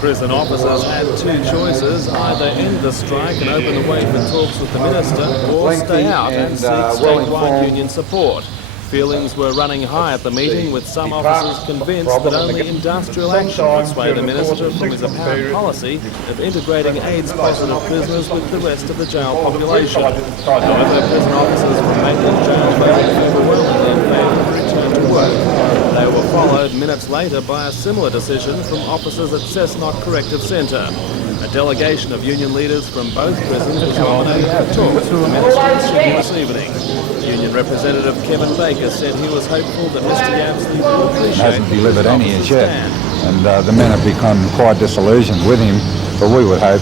Prison officers had two choices: either end the strike and open the way for talks with the minister, or stay out and seek statewide union support. Feelings were running high at the meeting, with some officers convinced that only industrial action would sway the minister from his apparent policy of integrating AIDS-positive prisoners with the rest of the jail population. However, prison officers from Maitland Jail voted overwhelmingly in favour of return to work. They were followed minutes later by a similar decision from officers at Cessnock Corrective Centre. A delegation of union leaders from both prisons was nominated for talks with the minister in Sydney this evening. Union representative Kevin Baker said he was hopeful that Mr Yabsley will appreciate hasn't delivered any as yet, stand. and the men have become quite disillusioned with him, but we would hope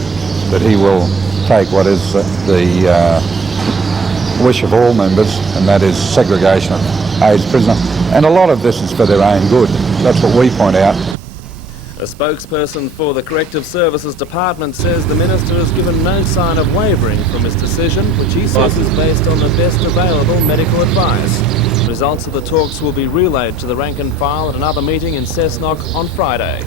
that he will take what is the wish of all members, and that is segregation of AIDS prisoners. And a lot of this is for their own good. That's what we point out. A spokesperson for the Corrective Services Department says the minister has given no sign of wavering from his decision, which he says is based on the best available medical advice. Results of the talks will be relayed to the rank and file at another meeting in Cessnock on Friday.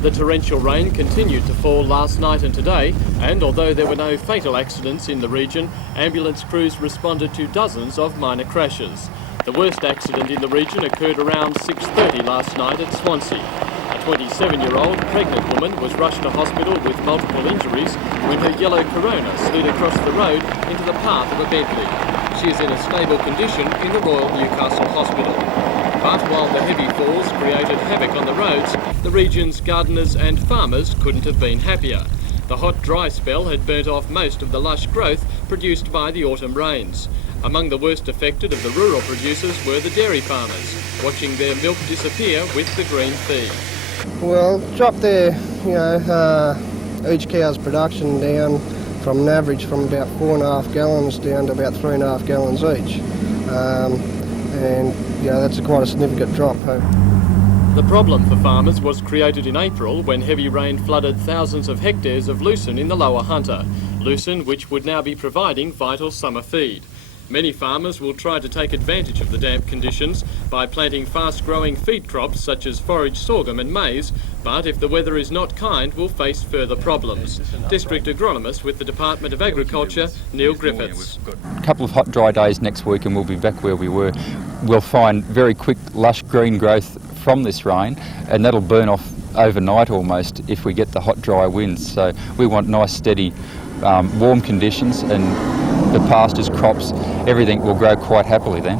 The torrential rain continued to fall last night and today, and although there were no fatal accidents in the region, ambulance crews responded to dozens of minor crashes. The worst accident in the region occurred around 6:30 last night at Swansea. A 27-year-old pregnant woman was rushed to hospital with multiple injuries when her yellow Corona slid across the road into the path of a Bentley. She is in a stable condition in the Royal Newcastle Hospital. But while the heavy falls created havoc on the roads, the region's gardeners and farmers couldn't have been happier. The hot, dry spell had burnt off most of the lush growth produced by the autumn rains. Among the worst affected of the rural producers were the dairy farmers, watching their milk disappear with the green feed. Well, dropped their, each cow's production down from an average from about 4.5 gallons down to about 3.5 gallons each. And that's quite a significant drop. The problem for farmers was created in April when heavy rain flooded thousands of hectares of lucerne in the Lower Hunter, lucerne which would now be providing vital summer feed. Many farmers will try to take advantage of the damp conditions by planting fast-growing feed crops such as forage sorghum and maize, but if the weather is not kind, will face further problems. District Agronomist with the Department of Agriculture, Neil Griffiths. A couple of hot, dry days next week and we'll be back where we were. We'll find very quick, lush green growth from this rain, and that'll burn off overnight almost if we get the hot, dry winds. So we want nice, steady, warm conditions, and the pastures, crops, everything will grow quite happily then.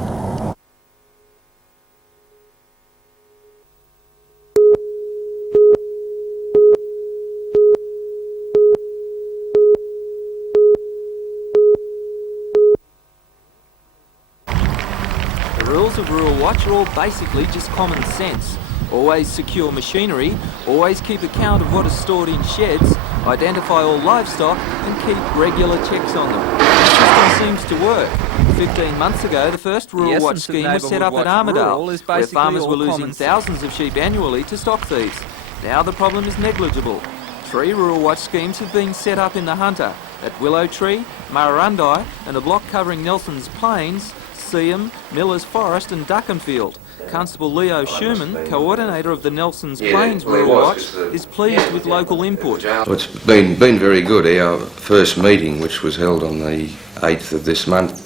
The rules of Rural Watch are all basically just common sense. Always secure machinery, always keep account of what is stored in sheds, identify all livestock and keep regular checks on them. The system seems to work. 15 months ago, the first Rural Watch scheme was set up at Armidale, where farmers were losing thousands of sheep annually to stock thieves. Now the problem is negligible. 3 Rural Watch schemes have been set up in the Hunter, at Willow Tree, Murrurundi and a block covering Nelson's Plains, Seaham, Miller's Forest and Duckenfield. Constable Leo Schumann, coordinator of the Nelson's Plains Rural Watch, is pleased with local input. Well, it's been very good. Our first meeting, which was held on the 8th of this month,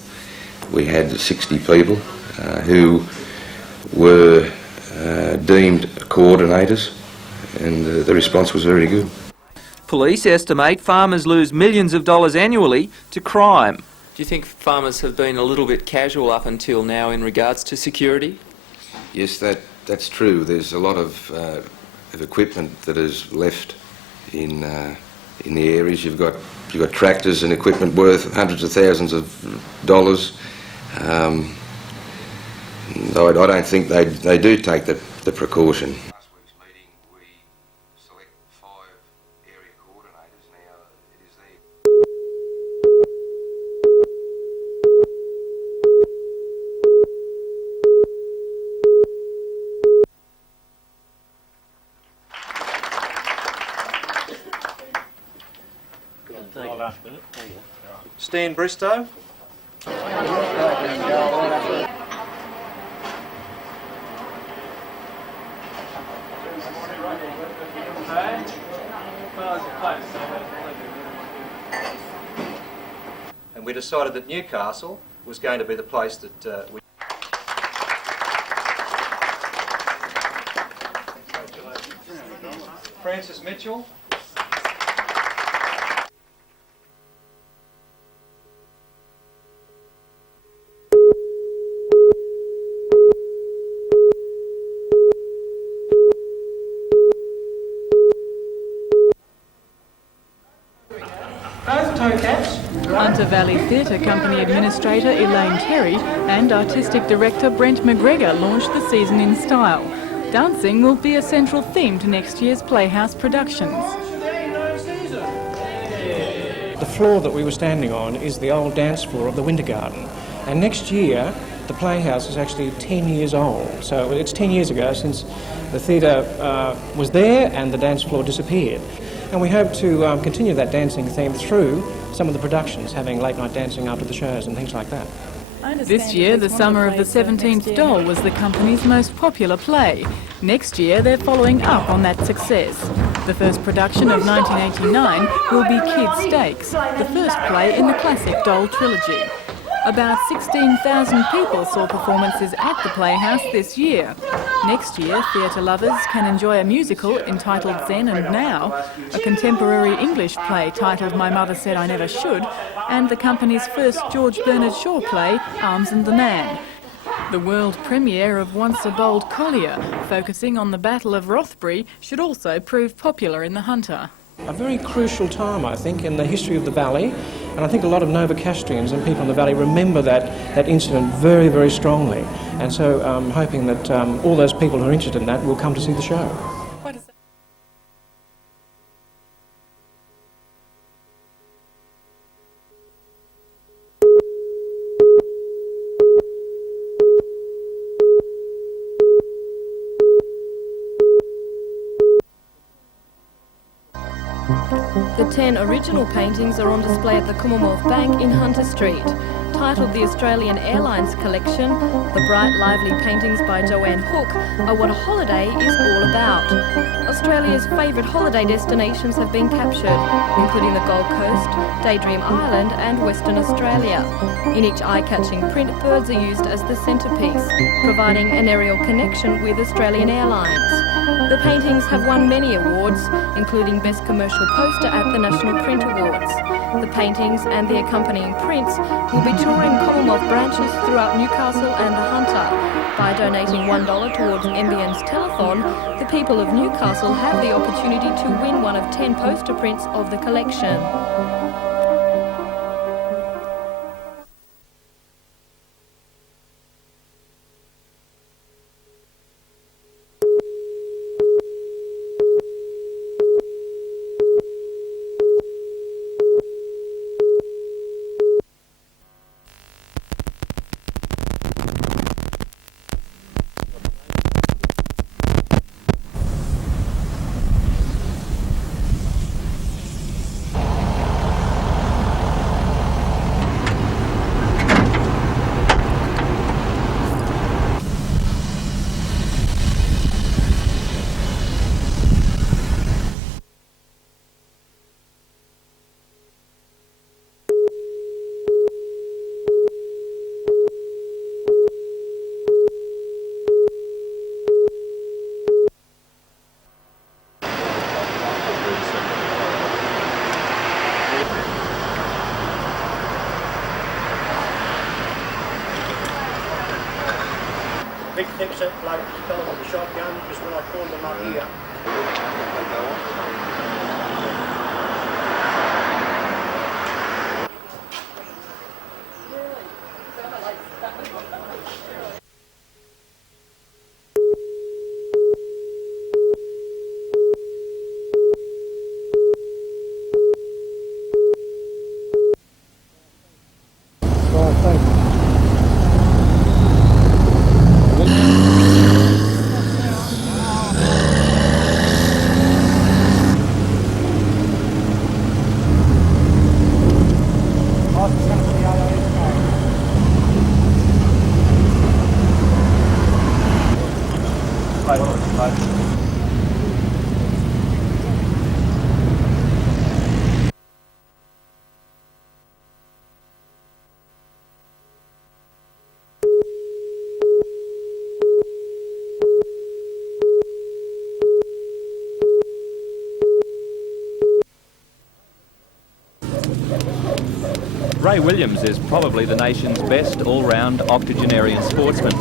we had 60 people who were deemed coordinators, and the response was very good. Police estimate farmers lose millions of dollars annually to crime. Do you think farmers have been a little bit casual up until now in regards to security? Yes, that's true. There's a lot of equipment that is left in the areas. You've got tractors and equipment worth hundreds of thousands of dollars. Though I don't think they do take the precaution. Stan Bristow. And we decided that Newcastle was going to be the place that we... Francis Mitchell. Hunter Valley Theatre Company Administrator Elaine Terry and Artistic Director Brent McGregor launched the season in style. Dancing will be a central theme to next year's Playhouse productions. The floor that we were standing on is the old dance floor of the Winter Garden, and next year the Playhouse is actually 10 years old. So it's 10 years ago since the theatre was there and the dance floor disappeared. And we hope to continue that dancing theme through some of the productions, having late night dancing after the shows and things like that. This year, The Summer of the 17th Doll was the company's most popular play. Next year, they're following up on that success. The first production of 1989 will be Kid Stakes, the first play in the classic Doll trilogy. About 16,000 people saw performances at the Playhouse this year. Next year, theatre lovers can enjoy a musical entitled Then and Now, a contemporary English play titled My Mother Said I Never Should, and the company's first George Bernard Shaw play, Arms and the Man. The world premiere of Once a Bold Collier, focusing on the Battle of Rothbury, should also prove popular in the Hunter. A very crucial time, I think, in the history of the Valley, and I think a lot of Novocastrians and people in the Valley remember that incident very, very strongly. And so I'm hoping that all those people who are interested in that will come to see the show. The 10 original paintings are on display at the Commonwealth Bank in Hunter Street. Titled the Australian Airlines Collection, the bright, lively paintings by Joanne Hook are what a holiday is all about. Australia's favourite holiday destinations have been captured, including the Gold Coast, Daydream Island and Western Australia. In each eye-catching print, birds are used as the centrepiece, providing an aerial connection with Australian Airlines. The paintings have won many awards, including Best Commercial Poster at the National Print Awards. The paintings and the accompanying prints will be touring Commonwealth branches throughout Newcastle and the Hunter. By donating $1 towards NBN's telethon, the people of Newcastle have the opportunity to win one of 10 poster prints of the collection. Big thick set bloke, fella with a shotgun, just when I called him up here. Ray Williams is probably the nation's best all-round octogenarian sportsman.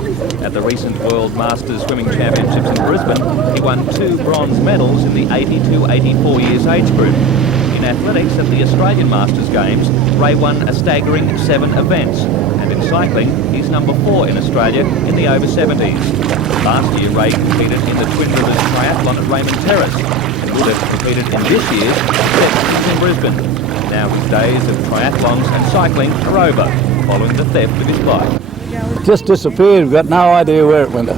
At the recent World Masters Swimming Championships in Brisbane, he won 2 bronze medals in the 80 to 84 years age group. In athletics at the Australian Masters Games, Ray won a staggering 7 events. And in cycling, he's number 4 in Australia in the over 70s. Last year, Ray competed in the Twin Rivers Triathlon at Raymond Terrace and would have competed in this year's Sevens in Brisbane. Now his days of triathlons and cycling are over, following the theft of his bike. Just disappeared, we've got no idea where it went.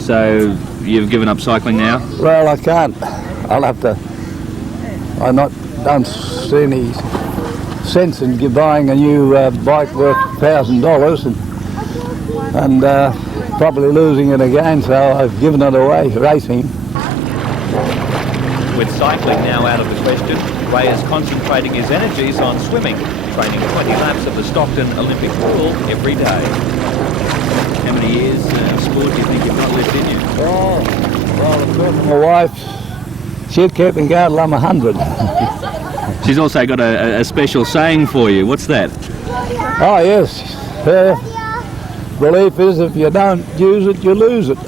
So you've given up cycling now? Well, I can't. I'll have to. Don't see any sense in buying a new bike worth $1,000 and probably losing it again, so I've given it away, racing. With cycling now out of the question, Ray is concentrating his energies on swimming, training 20 laps of the Stockton Olympic pool every day. How many years of sport do you think you've got left in you? Oh, well, of course, my wife, she'd keep me going till I'm 100. She's also got a special saying for you. What's that? Oh, yes. Her belief is if you don't use it, you lose it.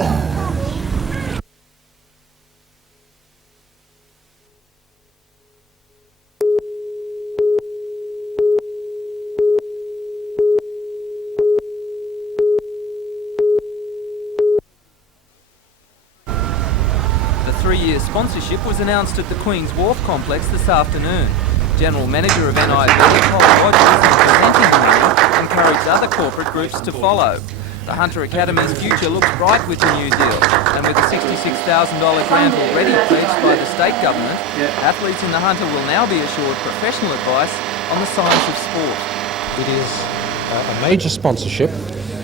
The 3-year sponsorship was announced at the Queen's Wharf complex this afternoon. General Manager of NIB, Paul Rogers, in presenting the money, encouraged other corporate groups to follow. The Hunter Academy's future looks bright with the new deal, and with a $66,000 grant already pledged by the state government, athletes in the Hunter will now be assured professional advice on the science of sport. It is a major sponsorship,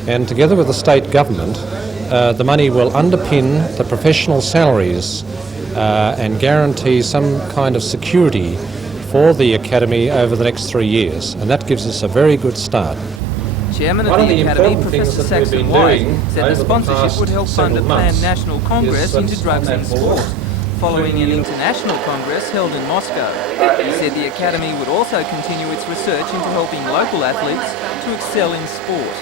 and together with the state government, the money will underpin the professional salaries and guarantee some kind of security for the Academy over the next 3 years, and that gives us a very good start. Chairman of the Academy, Professor Saxon White, said the sponsorship would help fund a planned national congress into drugs in sport, following an international congress held in Moscow. He said the Academy would also continue its research into helping local athletes to excel in sport.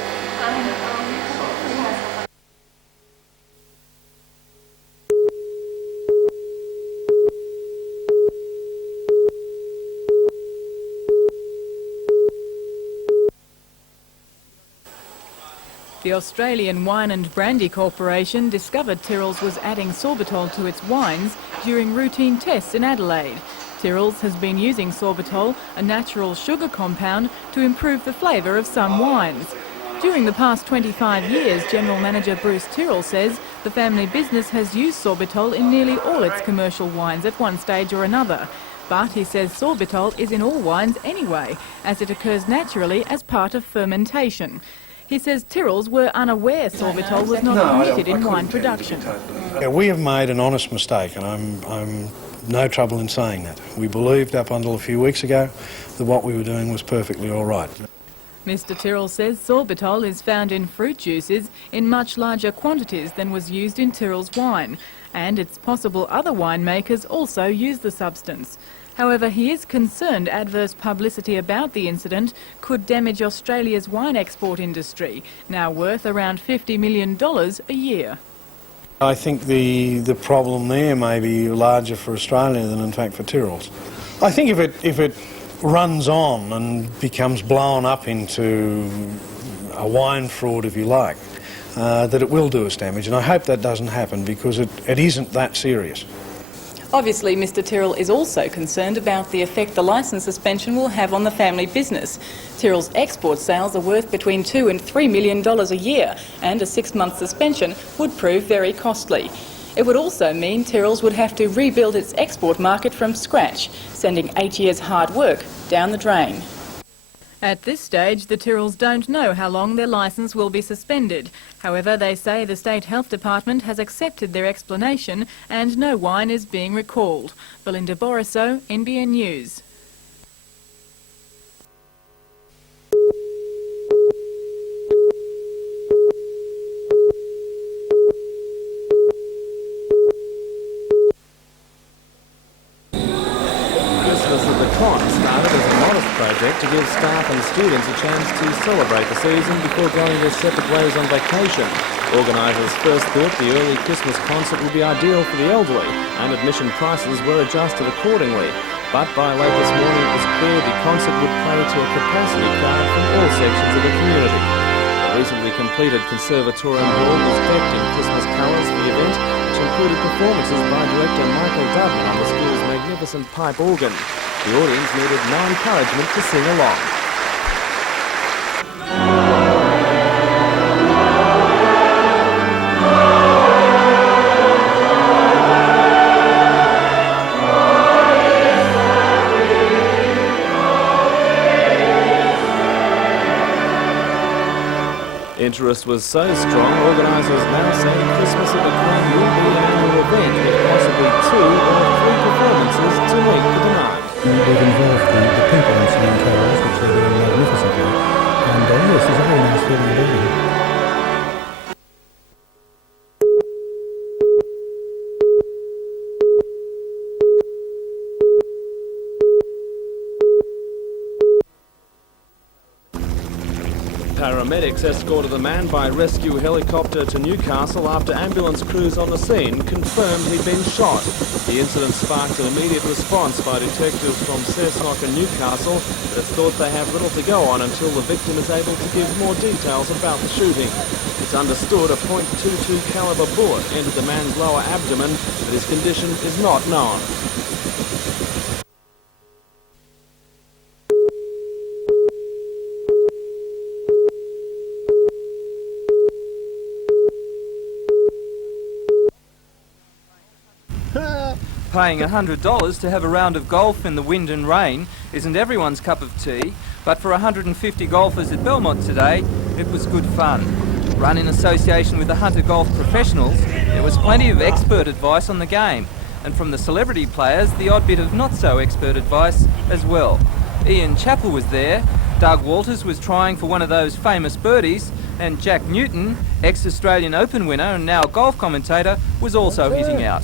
The Australian Wine and Brandy Corporation discovered Tyrrell's was adding sorbitol to its wines during routine tests in Adelaide. Tyrrell's has been using sorbitol, a natural sugar compound, to improve the flavour of some wines. During the past 25 years, General Manager Bruce Tyrrell says the family business has used sorbitol in nearly all its commercial wines at one stage or another. But he says sorbitol is in all wines anyway, as it occurs naturally as part of fermentation. He says Tyrrell's were unaware sorbitol was not permitted in wine production. Yeah, we have made an honest mistake, and I'm no trouble in saying that. We believed up until a few weeks ago that what we were doing was perfectly all right. Mr Tyrrell says sorbitol is found in fruit juices in much larger quantities than was used in Tyrrell's wine, and it's possible other winemakers also use the substance. However, he is concerned adverse publicity about the incident could damage Australia's wine export industry, now worth around $50 million a year. I think the problem there may be larger for Australia than in fact for Tyrrell's. I think if it runs on and becomes blown up into a wine fraud, if you like, that it will do us damage, and I hope that doesn't happen because it isn't that serious. Obviously, Mr Tyrrell is also concerned about the effect the licence suspension will have on the family business. Tyrrell's export sales are worth between $2 and $3 million a year, and a 6-month suspension would prove very costly. It would also mean Tyrrell's would have to rebuild its export market from scratch, sending 8 years' hard work down the drain. At this stage, the Tyrrells don't know how long their licence will be suspended. However, they say the State Health Department has accepted their explanation and no wine is being recalled. Belinda Borissow, NBN News. Christmas at the Con started as a modest project set to give staff and students a chance to celebrate the season before going their separate ways on vacation. Organisers first thought the early Christmas concert would be ideal for the elderly, and admission prices were adjusted accordingly. But by late this morning it was clear the concert would play to a capacity crowd from all sections of the community. The recently completed Conservatorium Hall was decked in Christmas colours for the event, which included performances by director Michael Dudman on the school's magnificent pipe organ. The audience needed no encouragement to sing along. Interest was so strong, organisers now say Christmas at the Club will be an annual event with possibly 2 or 3 performances to meet the demand. We've involved the people in singing carols, which are doing magnificently, and yes, there's a very nice feeling about it. Paramedics escorted a man by rescue helicopter to Newcastle after ambulance crews on the scene confirmed he'd been shot. The incident sparked an immediate response by detectives from Cessnock and Newcastle that thought they have little to go on until the victim is able to give more details about the shooting. It's understood a .22 calibre bullet entered the man's lower abdomen, but his condition is not known. Paying $100 to have a round of golf in the wind and rain isn't everyone's cup of tea, but for 150 golfers at Belmont today, it was good fun. Run in association with the Hunter Golf Professionals, there was plenty of expert advice on the game, and from the celebrity players, the odd bit of not-so-expert advice as well. Ian Chappell was there, Doug Walters was trying for one of those famous birdies, and Jack Newton, ex-Australian Open winner and now golf commentator, was also hitting out.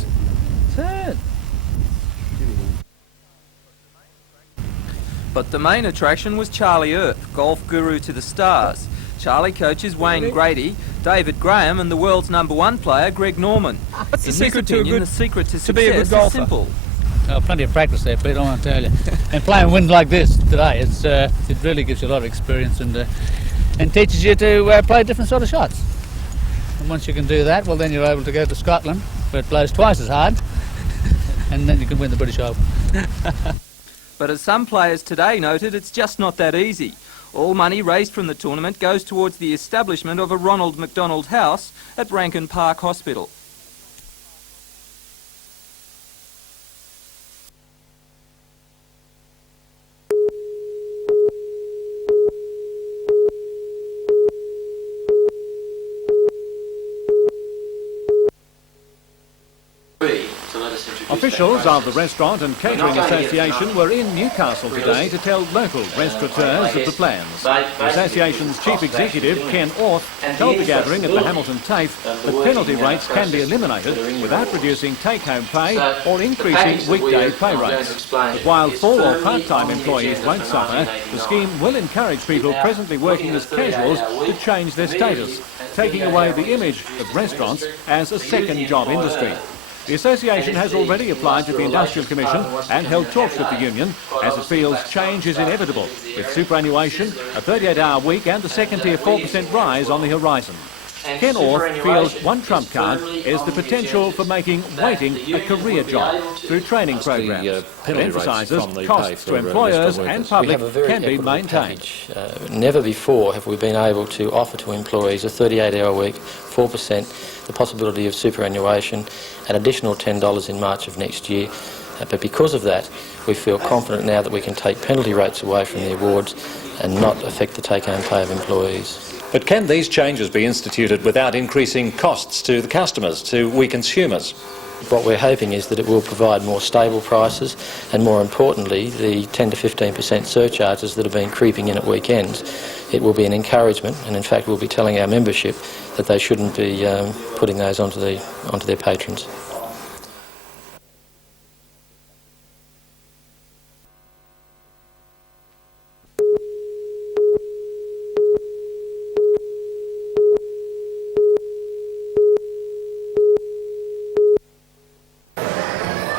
But the main attraction was Charlie Earp, golf guru to the stars. Charlie coaches Wayne Grady, David Graham and the world's #1 player Greg Norman. What's the In secret his opinion, to the secret to be a good success golfer? is simple. Oh, plenty of practice there, Pete, I want to tell you. And playing wind like this today, it really gives you a lot of experience and teaches you to play different sort of shots. And once you can do that, well then you're able to go to Scotland, where it blows twice as hard, and then you can win the British Open. But as some players today noted, it's just not that easy. All money raised from the tournament goes towards the establishment of a Ronald McDonald House at Rankin Park Hospital. Officials of the Restaurant and Catering Association were in Newcastle today to tell local restaurateurs of the plans. The association's chief executive, Ken Orth, told the gathering at the Hamilton TAFE that penalty rates can be eliminated without reducing take-home pay or increasing weekday pay rates. But while full or part-time employees won't suffer, the scheme will encourage people presently working as casuals to change their status, taking away the image of restaurants as a second job industry. The association has already applied to the Industrial Commission and held talks with the union as it feels change is inevitable, with superannuation, a 38-hour week and the second-tier 4% rise on the horizon. Ken Orth feels one trump card is the potential for making waiting a career job through training programs. It emphasises costs to employers and public can be maintained. Never before have we been able to offer to employees a 38-hour week, 4%, the possibility of superannuation, an additional $10 in March of next year. But because of that, we feel confident now that we can take penalty rates away from the awards and not affect the take-home pay of employees. But can these changes be instituted without increasing costs to the customers, to we consumers? What we're hoping is that it will provide more stable prices and, more importantly, the 10 to 15% surcharges that have been creeping in at weekends. It will be an encouragement, and in fact we'll be telling our membership that they shouldn't be putting those onto their patrons.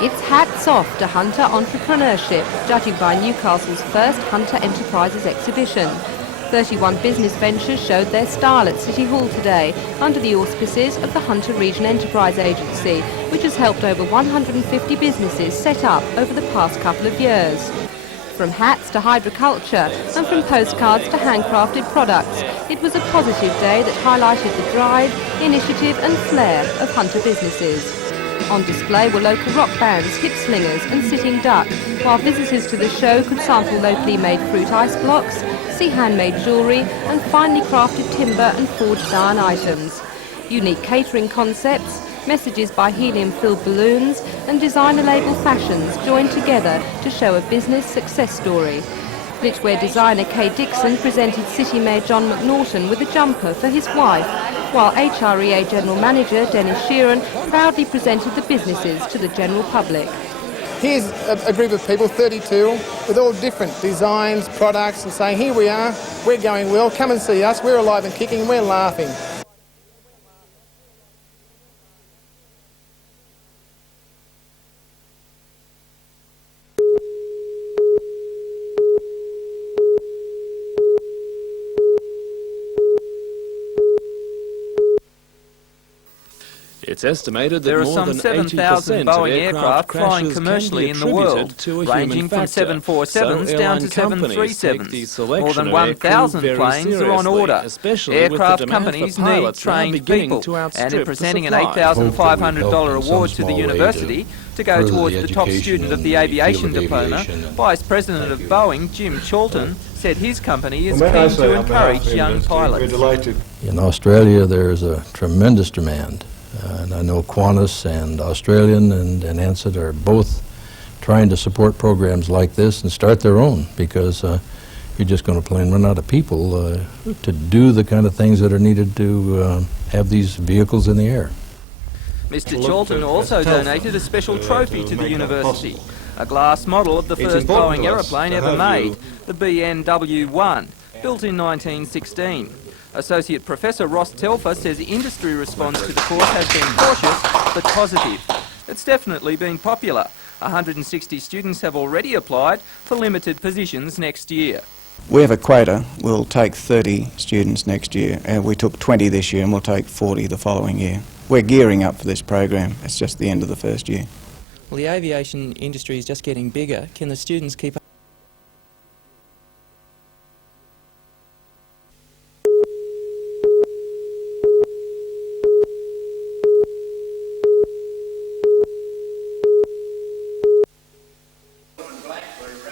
It's hats off to hunter entrepreneurship, judging by Newcastle's first Hunter Enterprises exhibition. 31 business ventures showed their style at City Hall today, under the auspices of the Hunter Region Enterprise Agency, which has helped over 150 businesses set up over the past couple of years. From hats to hydroculture and from postcards to handcrafted products, it was a positive day that highlighted the drive, initiative and flair of Hunter businesses. On display were local rock bands, hip slingers and sitting duck, while visitors to the show could sample locally made fruit ice blocks, see handmade jewellery and finely crafted timber and forged iron items. Unique catering concepts, messages by helium-filled balloons and designer label fashions joined together to show a business success story. Knitwear designer Kay Dixon presented City Mayor John McNaughton with a jumper for his wife, while HREA General Manager Dennis Sheeran proudly presented the businesses to the general public. Here's a group of people, 32, with all different designs, products, and saying, here we are, we're going well, come and see us, we're alive and kicking, we're laughing. It's estimated that there are more some than 7,000 Boeing aircraft flying commercially in the world, ranging from 747s down to 737s. More than 1,000 planes are on order. Aircraft companies need trained people and are presenting an $8,500 award to the university to go towards the top student of the aviation diploma. Vice President of Boeing, Jim Chalton, said his company is keen to encourage young pilots. In Australia, there's a tremendous demand. And I know Qantas and Australian and Ansett are both trying to support programs like this and start their own, because you're just going to plain run out of people to do the kind of things that are needed to have these vehicles in the air. Mr. Chalton also donated a special trophy to the university, a glass model of the first Boeing aeroplane ever made, the BNW-1, built in 1916. Associate Professor Ross Telfer says the industry response to the course has been cautious but positive. It's definitely been popular. 160 students have already applied for limited positions next year. We have a quota. We'll take 30 students next year. We took 20 this year and we'll take 40 the following year. We're gearing up for this program. It's just the end of the first year. Well, the aviation industry is just getting bigger. Can the students keep up?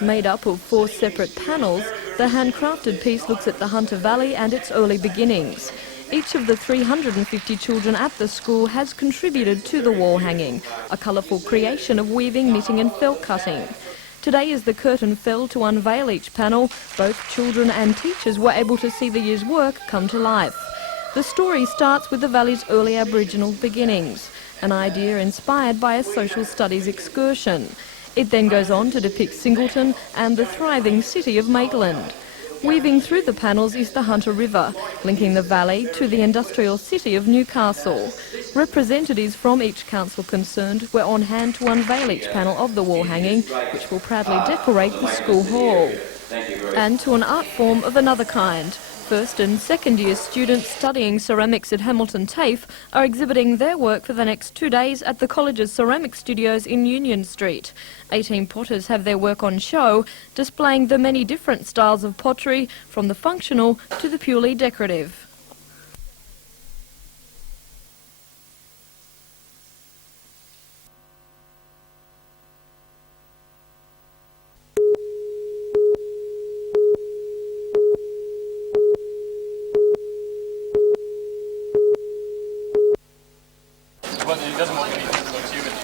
Made up of 4 separate panels, the handcrafted piece looks at the Hunter Valley and its early beginnings. Each of the 350 children at the school has contributed to the wall hanging, a colourful creation of weaving, knitting and felt cutting. Today as the curtain fell to unveil each panel, both children and teachers were able to see the year's work come to life. The story starts with the valley's early Aboriginal beginnings, an idea inspired by a social studies excursion. It then goes on to depict Singleton and the thriving city of Maitland. Weaving through the panels is the Hunter River, linking the valley to the industrial city of Newcastle. Representatives from each council concerned were on hand to unveil each panel of the wall hanging, which will proudly decorate the school hall. And to an art form of another kind. First and second year students studying ceramics at Hamilton TAFE are exhibiting their work for the next 2 days at the college's ceramic studios in Union Street. 18 potters have their work on show, displaying the many different styles of pottery, from the functional to the purely decorative.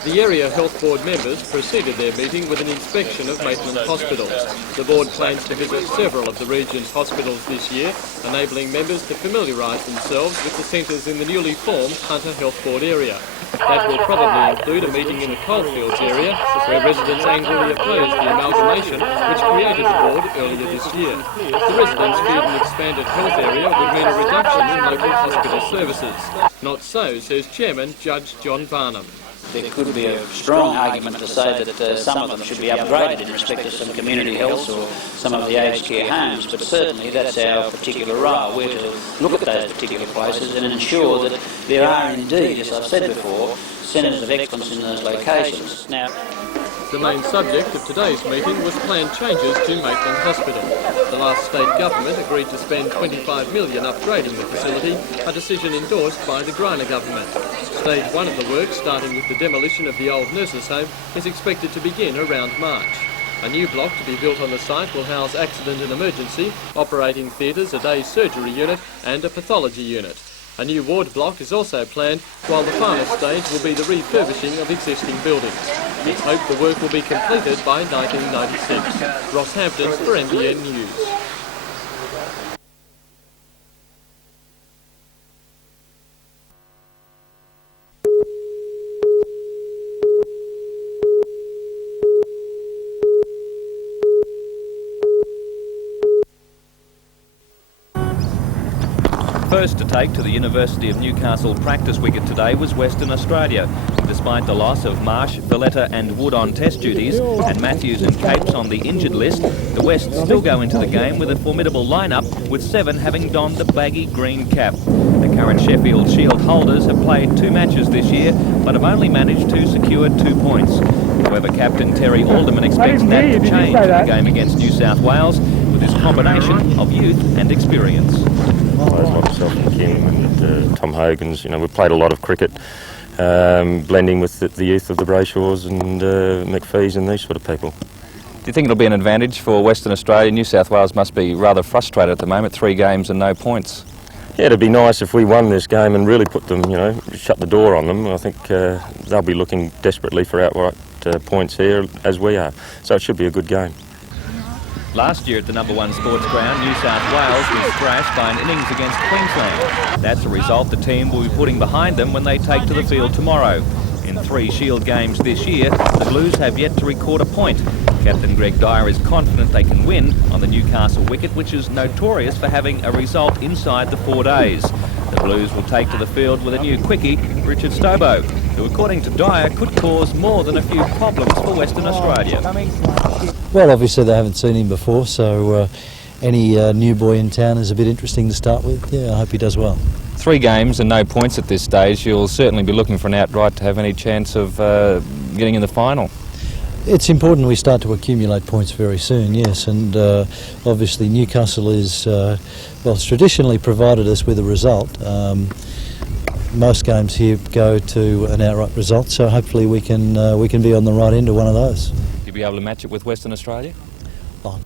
The Area Health Board members preceded their meeting with an inspection of Maitland hospitals. The board plans to visit several of the region's hospitals this year, enabling members to familiarise themselves with the centres in the newly formed Hunter Health Board area. That will probably include a meeting in the Coalfields area, where residents angrily opposed the amalgamation which created the board earlier this year. The residents feared an expanded health area would mean a reduction in local hospital services. Not so, says Chairman Judge John Barnum. There could be a strong argument to say that some of them should be upgraded in respect to some community health or some of the aged care homes, but certainly that's our particular role. We're to look at those particular places and ensure that there are indeed, as I've said before, centres of excellence in those locations. Now, the main subject of today's meeting was planned changes to Maitland Hospital. The last state government agreed to spend $25 million upgrading the facility, a decision endorsed by the Greiner government. Stage 1 of the work, starting with the demolition of the old nurses' home, is expected to begin around March. A new block to be built on the site will house accident and emergency, operating theatres, a day surgery unit and a pathology unit. A new ward block is also planned, while the final stage will be the refurbishing of existing buildings. It's hoped the work will be completed by 1996. Ross Hampton for NBN News. First to take to the University of Newcastle practice wicket today was Western Australia. Despite the loss of Marsh, Valletta and Wood on test duties and Matthews and Capes on the injured list, the West still go into the game with a formidable lineup, with 7 having donned the baggy green cap. The current Sheffield Shield holders have played 2 matches this year, but have only managed to secure 2 points. However, Captain Terry Alderman expects that to change in the game against New South Wales with his combination of youth and experience. Players like myself and Kim and Tom Hogan's, you know, we've played a lot of cricket, blending with the youth of the Brayshaws and McPhee's and these sort of people. Do you think it'll be an advantage for Western Australia? New South Wales must be rather frustrated at the moment, 3 games and no points. Yeah, it'd be nice if we won this game and really put them, you know, shut the door on them. I think they'll be looking desperately for outright points here, as we are. So it should be a good game. Last year at the #1 sports ground, New South Wales was thrashed by an innings against Queensland. That's a result the team will be putting behind them when they take to the field tomorrow. In 3 Shield games this year, the Blues have yet to record a point. Captain Greg Dyer is confident they can win on the Newcastle wicket, which is notorious for having a result inside the 4 days. The Blues will take to the field with a new quickie, Richard Stobo, who, according to Dyer, could cause more than a few problems for Western Australia. Well, obviously they haven't seen him before, so any new boy in town is a bit interesting to start with. Yeah, I hope he does well. 3 games and no points at this stage. You'll certainly be looking for an outright to have any chance of getting in the final. It's important we start to accumulate points very soon, yes, and obviously Newcastle is, well, it's traditionally provided us with a result. Most games here go to an outright result, so hopefully we can be on the right end of one of those. You'll be able to match it with Western Australia? Fine.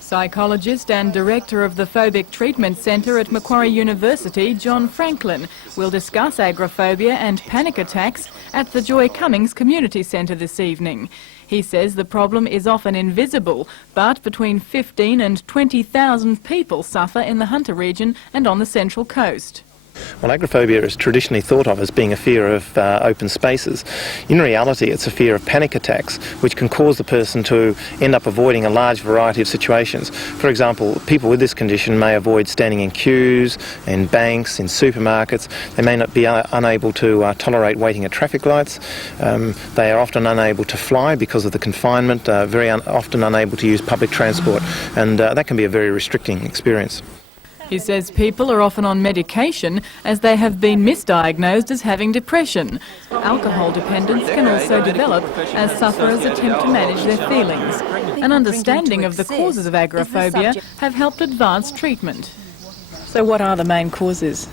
Psychologist and director of the Phobic Treatment Centre at Macquarie University, John Franklin, will discuss agoraphobia and panic attacks at the Joy Cummings Community Centre this evening. He says the problem is often invisible, but between 15 and 20,000 people suffer in the Hunter region and on the Central Coast. Well, agoraphobia is traditionally thought of as being a fear of open spaces. In reality, it's a fear of panic attacks, which can cause the person to end up avoiding a large variety of situations. For example, people with this condition may avoid standing in queues, in banks, in supermarkets. They may not be unable to tolerate waiting at traffic lights. They are often unable to fly because of the confinement, very often unable to use public transport, and that can be a very restricting experience. He says people are often on medication as they have been misdiagnosed as having depression. Alcohol dependence can also develop as sufferers attempt to manage their feelings. An understanding of the causes of agoraphobia have helped advance treatment. So what are the main causes?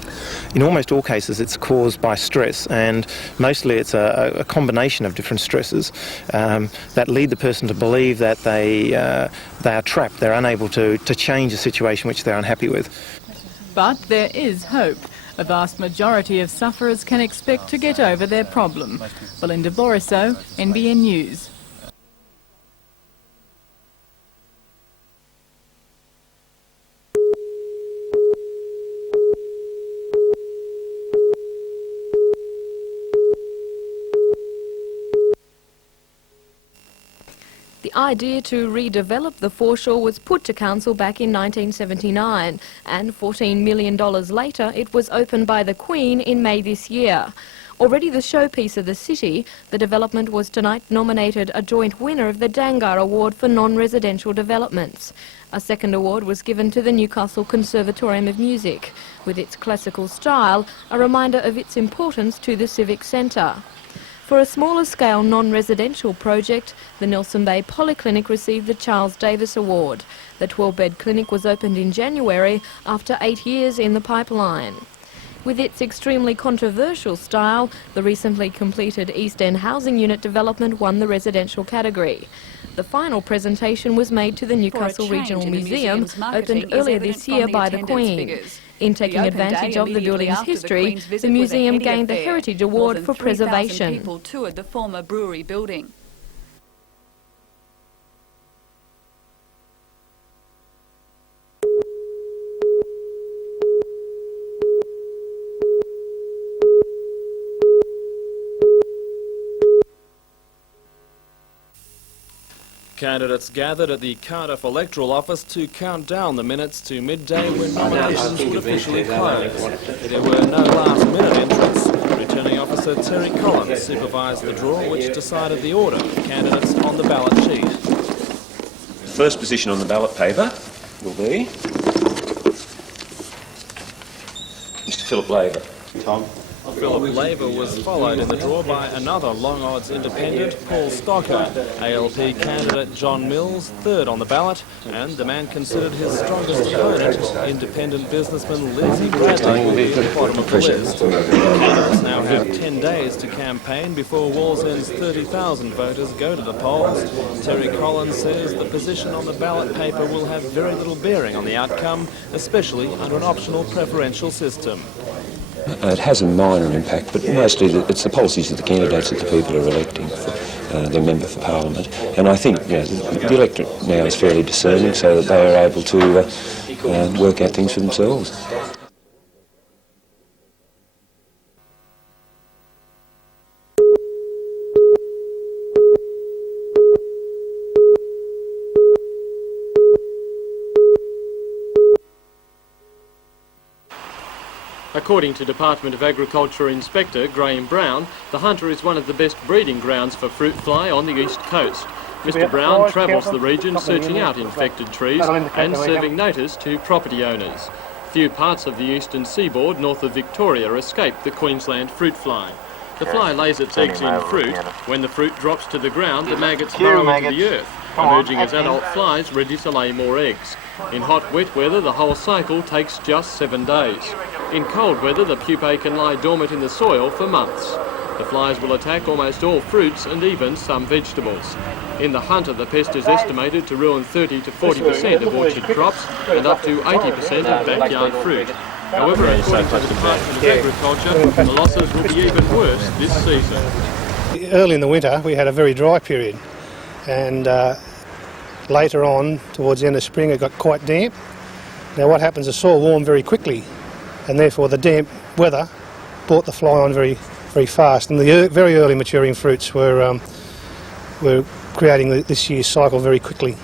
In almost all cases it's caused by stress, and mostly it's a combination of different stresses that lead the person to believe that they are trapped, they're unable to change a situation which they're unhappy with. But there is hope. A vast majority of sufferers can expect to get over their problem. Belinda Boriso, NBN News. The idea to redevelop the foreshore was put to council back in 1979, and $14 million later it was opened by the Queen in May this year. Already the showpiece of the city, the development was tonight nominated a joint winner of the Dangar Award for non-residential developments. A second award was given to the Newcastle Conservatorium of Music, with its classical style, a reminder of its importance to the civic centre. For a smaller scale non-residential project, the Nelson Bay Polyclinic received the Charles Davis Award. The 12-bed clinic was opened in January after 8 years in the pipeline. With its extremely controversial style, the recently completed East End housing unit development won the residential category. The final presentation was made to the Newcastle Regional Museum, opened earlier this year by the Queen. In taking advantage of the building's history, the museum gained the Heritage Award for preservation. People toured the former brewery building. Candidates gathered at the Cardiff Electoral Office to count down the minutes to midday when nominations would officially close. There were no last-minute entrants. Returning Officer Terry Collins supervised the draw, which decided the order of candidates on the ballot sheet. First position on the ballot paper will be Mr. Philip Laver. Tom. Philip Laver was followed in the draw by another long-odds independent, Paul Stocker, ALP candidate John Mills, third on the ballot, and the man considered his strongest opponent, independent businessman Lindsay Bradley, will be at the bottom of the list. Candidates now have 10 days to campaign before Wallsend's 30,000 voters go to the polls. Terry Collins says the position on the ballot paper will have very little bearing on the outcome, especially under an optional preferential system. It has a minor impact, but mostly it's the policies of the candidates that the people are electing for their member for Parliament. And I think the electorate now is fairly discerning, so that they are able to work out things for themselves. According to Department of Agriculture Inspector Graham Brown, the Hunter is one of the best breeding grounds for fruit fly on the east coast. Mr Brown travels the region searching out infected trees and serving notice to property owners. Few parts of the eastern seaboard north of Victoria escape the Queensland fruit fly. The fly lays its eggs in fruit. When the fruit drops to the ground, the maggots burrow into the earth, emerging as adult flies ready to lay more eggs. In hot, wet weather, the whole cycle takes just 7 days. In cold weather, the pupae can lie dormant in the soil for months. The flies will attack almost all fruits and even some vegetables. In the Hunter, the pest is estimated to ruin 30 to 40% of orchard crops and up to 80% of backyard fruit. However, according to the Department of Agriculture, the losses will be even worse this season. Early in the winter, we had a very dry period, and later on, towards the end of spring, it got quite damp. Now what happens, the soil warmed very quickly, and therefore the damp weather brought the fly on very fast, and the very early maturing fruits were creating this year's cycle very quickly.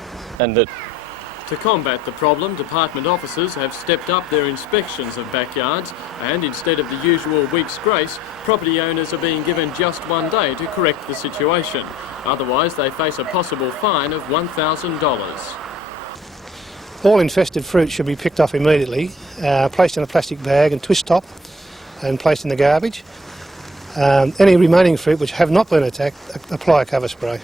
To combat the problem, department officers have stepped up their inspections of backyards, and instead of the usual week's grace, property owners are being given just 1 day to correct the situation. Otherwise, they face a possible fine of $1,000. All infested fruit should be picked off immediately, placed in a plastic bag and twist top and placed in the garbage. Any remaining fruit which have not been attacked, apply a cover spray.